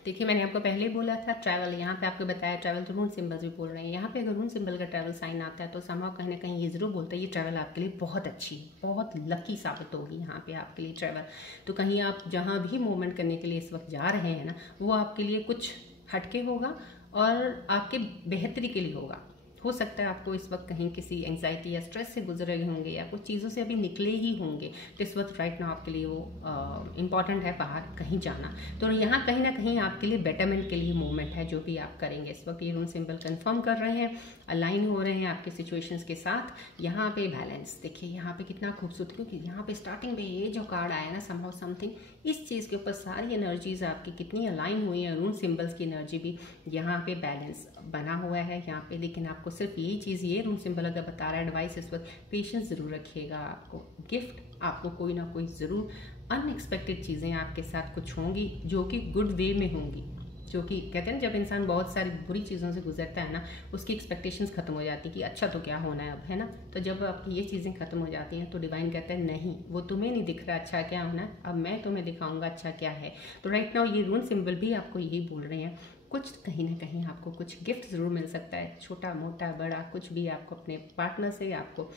देखिए मैंने आपको पहले बोला था ट्रैवल, यहाँ पे आपको बताया ट्रैवल, तो रून सिंबल भी बोल रहे हैं। यहाँ पे अगर रून सिंबल का ट्रैवल साइन आता है तो संभव कहीं ना कहीं ये ज़रूर बोलता है ये ट्रैवल आपके लिए बहुत अच्छी, बहुत लकी साबित होगी यहाँ पे आपके लिए ट्रैवल। तो कहीं आप जहाँ भी मूवमेंट करने के लिए इस वक्त जा रहे हैं ना, वो आपके लिए कुछ हटके होगा और आपके बेहतरी के लिए होगा। हो सकता है आपको इस वक्त कहीं किसी एंग्जाइटी या स्ट्रेस से गुजर रहे होंगे, या कुछ चीज़ों से अभी निकले ही होंगे, तो इस वक्त राइट ना आपके लिए वो इम्पॉर्टेंट है बाहर कहीं जाना। तो यहाँ कहीं ना कहीं आपके लिए बेटरमेंट के लिए मूवमेंट है जो भी आप करेंगे इस वक्त। ये रून सिंबल कंफर्म कर रहे हैं, अलाइन हो रहे हैं आपके सिचुएशंस के साथ। यहाँ पे बैलेंस देखिए, यहाँ पे कितना खूबसूरत, क्योंकि यहाँ पे स्टार्टिंग में ये जो कार्ड आया ना संभव समथिंग, इस चीज़ के ऊपर सारी एनर्जीज आपकी कितनी अलाइन हुई है। रून सिंबल्स की एनर्जी भी यहाँ पे बैलेंस बना हुआ है यहाँ पे। लेकिन आपको सिर्फ यही चीज़, ये रून सिंबल अगर बता रहा है एडवाइस इस वक्त, पेशेंस ज़रूर रखिएगा। आपको गिफ्ट, आपको कोई ना कोई ज़रूर अनएक्सपेक्टेड चीज़ें आपके साथ कुछ होंगी जो कि गुड वे में होंगी, जो कि कहते हैं ना, जब इंसान बहुत सारी बुरी चीज़ों से गुजरता है ना, उसकी एक्सपेक्टेशंस खत्म हो जाती है कि अच्छा तो क्या होना है अब, है ना। तो जब आपकी ये चीज़ें खत्म हो जाती हैं तो डिवाइन कहता है नहीं, वो तुम्हें नहीं दिख रहा अच्छा क्या होना है, अब मैं तुम्हें दिखाऊंगा अच्छा क्या है। तो राइट नाउ ये रून सिंबल भी आपको यही बोल रहे हैं। कुछ कहीं ना कहीं आपको कुछ गिफ्ट ज़रूर मिल सकता है, छोटा मोटा बड़ा कुछ भी, आपको अपने पार्टनर से, आपको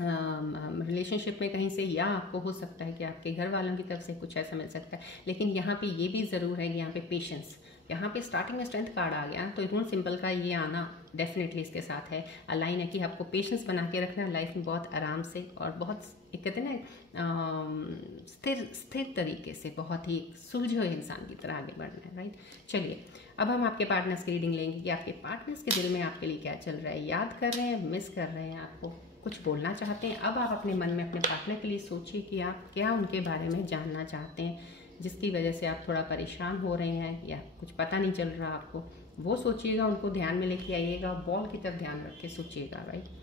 रिलेशनशिप में कहीं से, या आपको हो सकता है कि आपके घर वालों की तरफ से कुछ ऐसा मिल सकता है। लेकिन यहाँ पे ये भी ज़रूर है कि यहाँ पे पेशेंस, यहाँ पे स्टार्टिंग में स्ट्रेंथ कार्ड आ गया, तो रून सिंबल का ये आना डेफिनेटली इसके साथ है, अलाइन है कि आपको पेशेंस बना के रखना है लाइफ में, बहुत आराम से और बहुत एक कहते हैं ना स्थिर तरीके से, बहुत ही सुलझे हुए इंसान की तरह आगे बढ़ना है, राइट। चलिए अब हम आपके पार्टनर्स की रीडिंग लेंगे कि आपके पार्टनर्स के दिल में आपके लिए क्या चल रहा है, याद कर रहे हैं, मिस कर रहे हैं, आपको कुछ बोलना चाहते हैं। अब आप अपने मन में अपने पार्टनर के लिए सोचिए कि आप क्या उनके बारे में जानना चाहते हैं, जिसकी वजह से आप थोड़ा परेशान हो रहे हैं या कुछ पता नहीं चल रहा आपको, वो सोचिएगा, उनको ध्यान में लेके आइएगा, बॉल की तरफ ध्यान रख के सोचिएगा, राइट।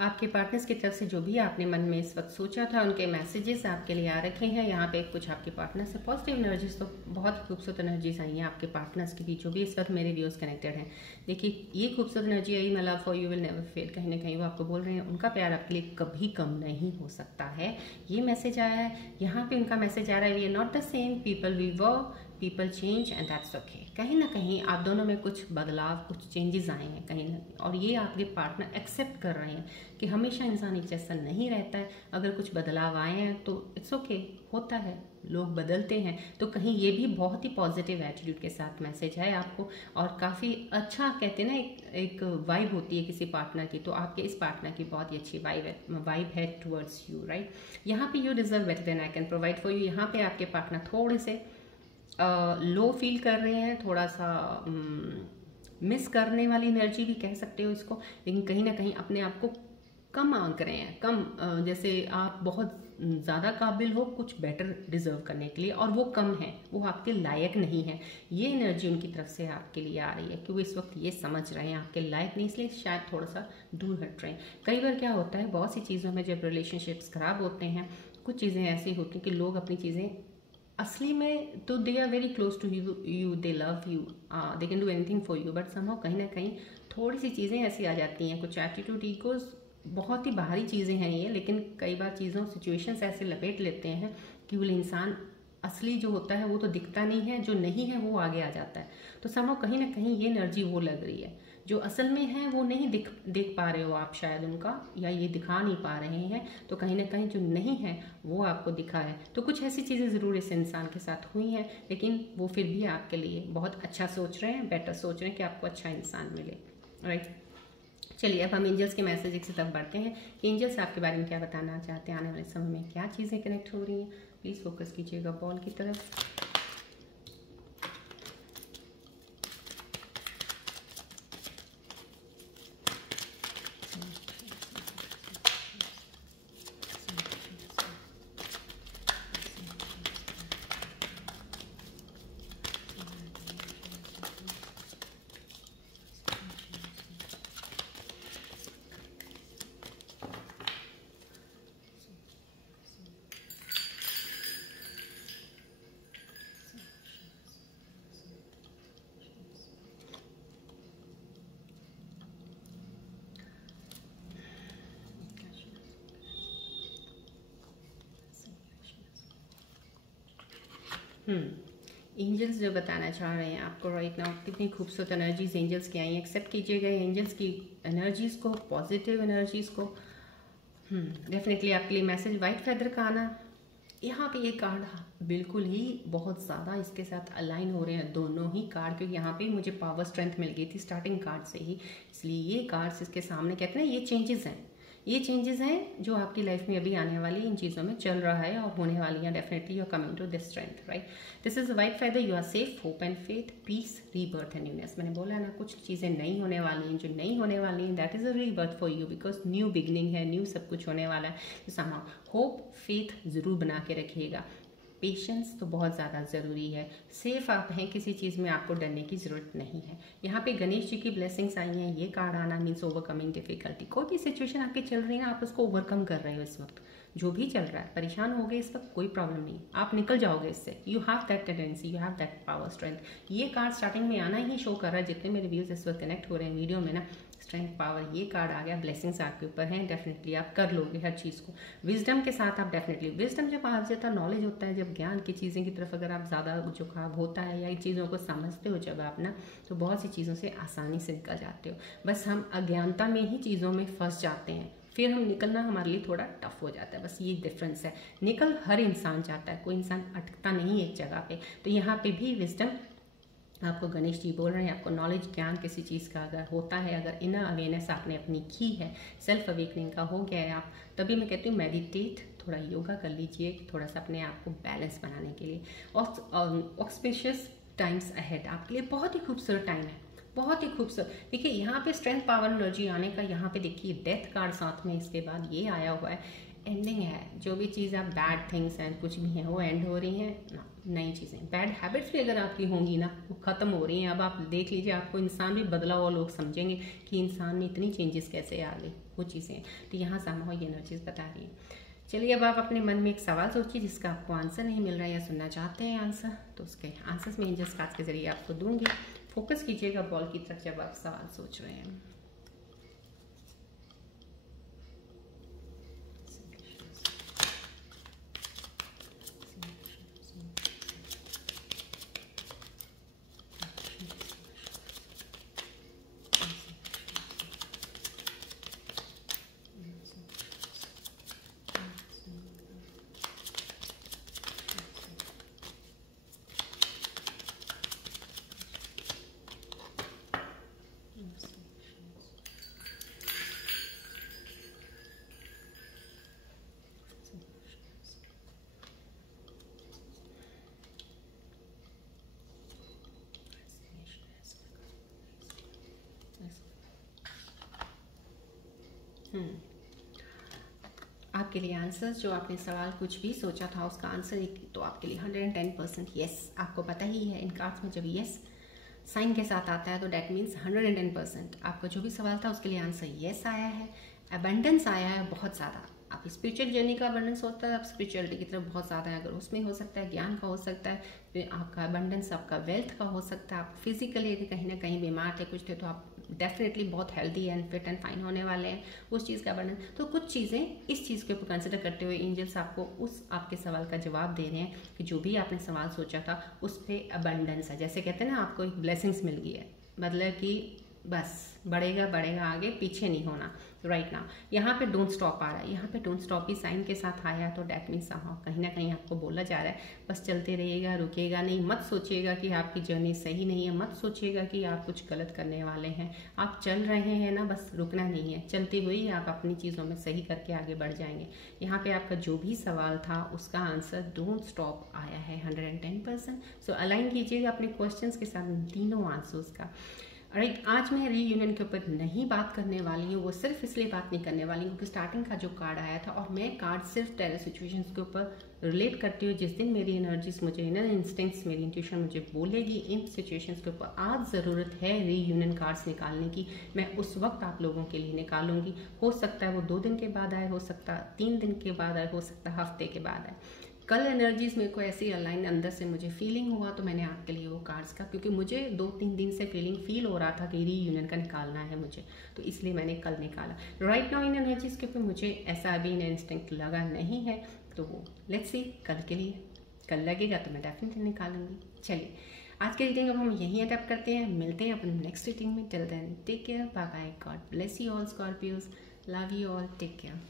आपके पार्टनर्स की तरफ से जो भी आपने मन में इस वक्त सोचा था, उनके मैसेजेस आपके लिए आ रखे हैं। यहाँ पे कुछ आपके पार्टनर से पॉजिटिव एनर्जीज, तो बहुत खूबसूरत एनर्जीज आई हैं आपके पार्टनर्स के बीच, जो भी इस वक्त मेरे व्यूअर्स कनेक्टेड हैं। देखिए ये खूबसूरत एनर्जी आई, my love for you will never fade. कहीं ना कहीं वो आपको बोल रहे हैं उनका प्यार आपके लिए कभी कम नहीं हो सकता है, ये मैसेज आया है। यहाँ पे उनका मैसेज आ रहा है, we are not the same people we were, people change and that's okay. कहीं ना कहीं आप दोनों में कुछ बदलाव, कुछ चेंजेस आए हैं कहीं ना कहीं, और ये आपके पार्टनर एक्सेप्ट कर रहे हैं कि हमेशा इंसान एक जैसा नहीं रहता है। अगर कुछ बदलाव आए हैं तो इट्स ओके, होता है, लोग बदलते हैं। तो कहीं ये भी बहुत ही पॉजिटिव एटीट्यूड के साथ मैसेज है आपको, और काफ़ी अच्छा कहते हैं ना, एक वाइब होती है किसी पार्टनर की, तो आपके इस पार्टनर की बहुत ही अच्छी वाइब है टुवर्ड्स यू, राइट। यहाँ पे you deserve better than I can provide for you. यहाँ पे आपके पार्टनर थोड़े से लो फील कर रहे हैं, थोड़ा सा मिस करने वाली एनर्जी भी कह सकते हो इसको, लेकिन कहीं ना कहीं अपने आप को कम आंक रहे हैं, कम, जैसे आप बहुत ज़्यादा काबिल हो कुछ बेटर डिजर्व करने के लिए, और वो कम है, वो आपके लायक नहीं है। ये एनर्जी उनकी तरफ से आपके लिए आ रही है कि वो इस वक्त ये समझ रहे हैं आपके लायक नहीं, इसलिए शायद थोड़ा सा दूर हट रहे हैं। कई बार क्या होता है, बहुत सी चीज़ों में जब रिलेशनशिप्स खराब होते हैं, कुछ चीज़ें ऐसी होती हैं कि लोग अपनी चीज़ें असली में तो they are very close to you, they love you, they can do anything for you, but somehow कहीं ना कहीं थोड़ी सी चीज़ें ऐसी आ जाती हैं, कुछ एटीट्यूड, ईगोज, बहुत ही बाहरी चीज़ें हैं ये, लेकिन कई बार चीज़ों सिचुएशंस ऐसे लपेट लेते हैं कि वो इंसान असली जो होता है वो तो दिखता नहीं है, जो नहीं है वो आगे आ जाता है। तो समहाउ कहीं ना कहीं ये एनर्जी वो लग रही है, जो असल में है वो नहीं देख पा रहे हो आप शायद उनका, या ये दिखा नहीं पा रहे हैं, तो कहीं ना कहीं जो नहीं है वो आपको दिखा है। तो कुछ ऐसी चीज़ें ज़रूर इस इंसान के साथ हुई हैं, लेकिन वो फिर भी आपके लिए बहुत अच्छा सोच रहे हैं, बेटर सोच रहे हैं कि आपको अच्छा इंसान मिले, राइट। चलिए अब हम एंजल्स के मैसेज की तरफ बढ़ते हैं कि एंजल्स आपके बारे में क्या बताना चाहते हैं, आने वाले समय में क्या चीज़ें कनेक्ट हो रही हैं। प्लीज़ फोकस कीजिएगा बॉल की तरफ। एंजल्स जो बताना चाह रहे हैं आपको राइट नाउ, कितनी खूबसूरत एनर्जीज एंजल्स की आई हैं। एक्सेप्ट कीजिएगा एंजल्स की एनर्जीज को, पॉजिटिव एनर्जीज को। डेफिनेटली आपके लिए मैसेज वाइट फेदर का आना। यहाँ पे ये कार्ड बिल्कुल ही बहुत ज़्यादा इसके साथ अलाइन हो रहे हैं दोनों ही कार्ड, क्योंकि यहाँ पे मुझे पावर स्ट्रेंथ मिल गई थी स्टार्टिंग कार्ड से ही, इसलिए ये कार्ड्स इसके सामने कहते हैं ये चेंजेस हैं, ये चेंजेस हैं जो आपकी लाइफ में अभी आने वाली इन चीज़ों में चल रहा है और होने वाली हैं। Definitely you are coming to this strength right. This is white feather, you are safe, hope and faith, peace, rebirth and newness. मैंने बोला ना कुछ चीज़ें नहीं होने वाली हैं, जो नहीं होने वाली हैं that is a rebirth for you, because new beginning है, न्यू सब कुछ होने वाला है। तो समा होप फेथ ज़रूर बना के रखिएगा। पेशेंस तो बहुत ज़्यादा ज़रूरी है। सेफ आप हैं, किसी चीज़ में आपको डरने की ज़रूरत नहीं है। यहाँ पे गणेश जी की ब्लेसिंग्स आई हैं, ये कार्ड आना मीन्स ओवरकमिंग डिफिकल्टी। कोई भी सिचुएशन आपकी चल रही है ना, आप उसको ओवरकम कर रहे हो इस वक्त। जो भी चल रहा है, परेशान हो गए इस वक्त, कोई प्रॉब्लम नहीं, आप निकल जाओगे इससे। You have that tendency, you have that power strength. ये कार्ड स्टार्टिंग में आना ही शो कर रहा है, जितने मेरे व्यूज इस वक्त कनेक्ट हो रहे हैं वीडियो में ना, स्ट्रेंथ पावर ये कार्ड आ गया। ब्लेसिंग्स आपके ऊपर हैं, डेफिनेटली आप कर लोगे हर चीज़ को। विजडम के साथ आप डेफिनेटली, विजडम जब आ जाता है, नॉलेज होता है, जब ज्ञान की चीज़ें की तरफ अगर आप ज़्यादा झुकाव होता है या इन चीज़ों को समझते हो जब आप ना, तो बहुत सी चीज़ों से आसानी से निकल जाते हो। बस हम अज्ञानता में ही चीज़ों में फंस जाते हैं, फिर हम निकलना हमारे लिए थोड़ा टफ हो जाता है। बस ये डिफरेंस है। निकल हर इंसान चाहता है, कोई इंसान अटकता नहीं एक जगह पे। तो यहाँ पे भी विजडम आपको गणेश जी बोल रहे हैं, आपको नॉलेज ज्ञान किसी चीज़ का अगर होता है, अगर इनर अवेयरनेस आपने अपनी की है, सेल्फ अवेकनिंग का हो गया है आप, तभी मैं कहती हूँ मेडिटेट, थोड़ा योगा कर लीजिए थोड़ा सा अपने आप को बैलेंस बनाने के लिए। और ऑस्पिशियस टाइम्स अहेड आपके लिए बहुत ही खूबसूरत टाइम है, बहुत ही खूबसूरत। देखिए यहाँ पे स्ट्रेंथ पावर एनर्जी आने का, यहाँ पे देखिए डेथ कार्ड साथ में इसके बाद ये आया हुआ है, एंडिंग है। जो भी चीज़ आप बैड थिंग्स हैं कुछ भी हैं वो एंड हो रही हैं ना, नई चीज़ें, बैड हैबिट्स भी अगर आपकी होंगी ना वो ख़त्म हो रही हैं। अब आप देख लीजिए, आपको इंसान भी बदला हुआ लोग समझेंगे कि इंसान में इतनी चेंजेस कैसे आ गई, वो चीज़ें। तो यहाँ समझो ये एनर्जीज बता रही हैं। चलिए अब आप अपने मन में एक सवाल सोचिए जिसका आपको आंसर नहीं मिल रहा है या सुनना चाहते हैं आंसर, तो उसके आंसर्स में एंजल्स कार्ड्स के जरिए आपको दूंगी। फोकस कीजिएगा बॉल की तरफ जब आप सवाल सोच रहे हैं। आपके लिए आंसर्स, जो आपने सवाल कुछ भी सोचा था उसका आंसर तो आपके लिए 110% यस। आपको पता ही है इन कार्ड्स में जब यस साइन के साथ आता है तो डैट मीन्स 110% आपका जो भी सवाल था उसके लिए आंसर यस आया है। अबंडेंस आया है बहुत ज़्यादा। आप स्पिरिचुअल जर्नी का अबंडेंस होता है, आप स्पिरिचुअलिटी की तरफ बहुत ज़्यादा है, अगर उसमें हो सकता है, ज्ञान का हो सकता है, फिर आपका अबंडेंस आपका वेल्थ का हो सकता है। आप फिजिकली यदि कहीं ना कहीं बीमार थे कुछ थे तो आप डेफिनेटली बहुत healthy and fit and fine होने वाले हैं, उस चीज़ का अबंडेंस। तो कुछ चीज़ें इस चीज़ के ऊपर कंसिडर करते हुए एंजल्स आपको उस आपके सवाल का जवाब दे रहे हैं कि जो भी आपने सवाल सोचा था उस पर अबंडेंस है। जैसे कहते हैं ना आपको एक ब्लेसिंग्स मिल गई है, मतलब कि बस बढ़ेगा बढ़ेगा आगे, पीछे नहीं होना। राइट नाउ यहाँ पे डोंट स्टॉप आ रहा है, यहाँ पे डोंट स्टॉप भी साइन के साथ आया है, तो डैट मीन्स कहीं ना कहीं आपको बोला जा रहा है बस चलते रहिएगा, रुकेगा नहीं। मत सोचिएगा कि आपकी जर्नी सही नहीं है, मत सोचिएगा कि आप कुछ गलत करने वाले हैं। आप चल रहे हैं ना, बस रुकना नहीं है, चलते हुए ही आप अपनी चीज़ों में सही करके आगे बढ़ जाएंगे। यहाँ पे आपका जो भी सवाल था उसका आंसर डोंट स्टॉप आया है 110%। सो अलाइन कीजिएगा अपने क्वेश्चंस के साथ तीनों आंसर्स का। राइट, आज मैं रीयूनियन के ऊपर नहीं बात करने वाली हूँ, वो सिर्फ इसलिए बात नहीं करने वाली हूँ क्योंकि स्टार्टिंग का जो कार्ड आया था और मैं कार्ड सिर्फ टेरर सिचुएशंस के ऊपर रिलेट करती हूँ। जिस दिन मेरी एनर्जीज मुझे इनर इंस्टिंक्ट्स, मेरी इंट्यूशन मुझे बोलेगी इन सिचुएशंस के ऊपर आज ज़रूरत है रीयूनियन कार्ड्स निकालने की, मैं उस वक्त आप लोगों के लिए निकालूंगी। हो सकता है वो 2 दिन के बाद आए, हो सकता है 3 दिन के बाद आए, हो सकता है हफ्ते के बाद आए। कल एनर्जीज मेरे को ऐसी अलाइन अंदर से मुझे फीलिंग हुआ तो मैंने आपके लिए वो कार्ड्स का, क्योंकि मुझे 2-3 दिन से फीलिंग फील हो रहा था कि रीयूनियन का निकालना है मुझे, तो इसलिए मैंने कल निकाला। राइट नाउ इन एनर्जीज के ऊपर मुझे ऐसा अभी इंस्टिंक्ट लगा नहीं है, तो वो लेट्स सी कल के लिए। कल लगेगा तो मैं डेफिनेटली निकालूंगी। चलिए आज की रीडिंग अब हम यहीं अडैप्ट करते हैं, मिलते हैं अपने नेक्स्ट रीडिंग में। Till then take care, bye bye, God bless you all Scorpios, love you all, take care.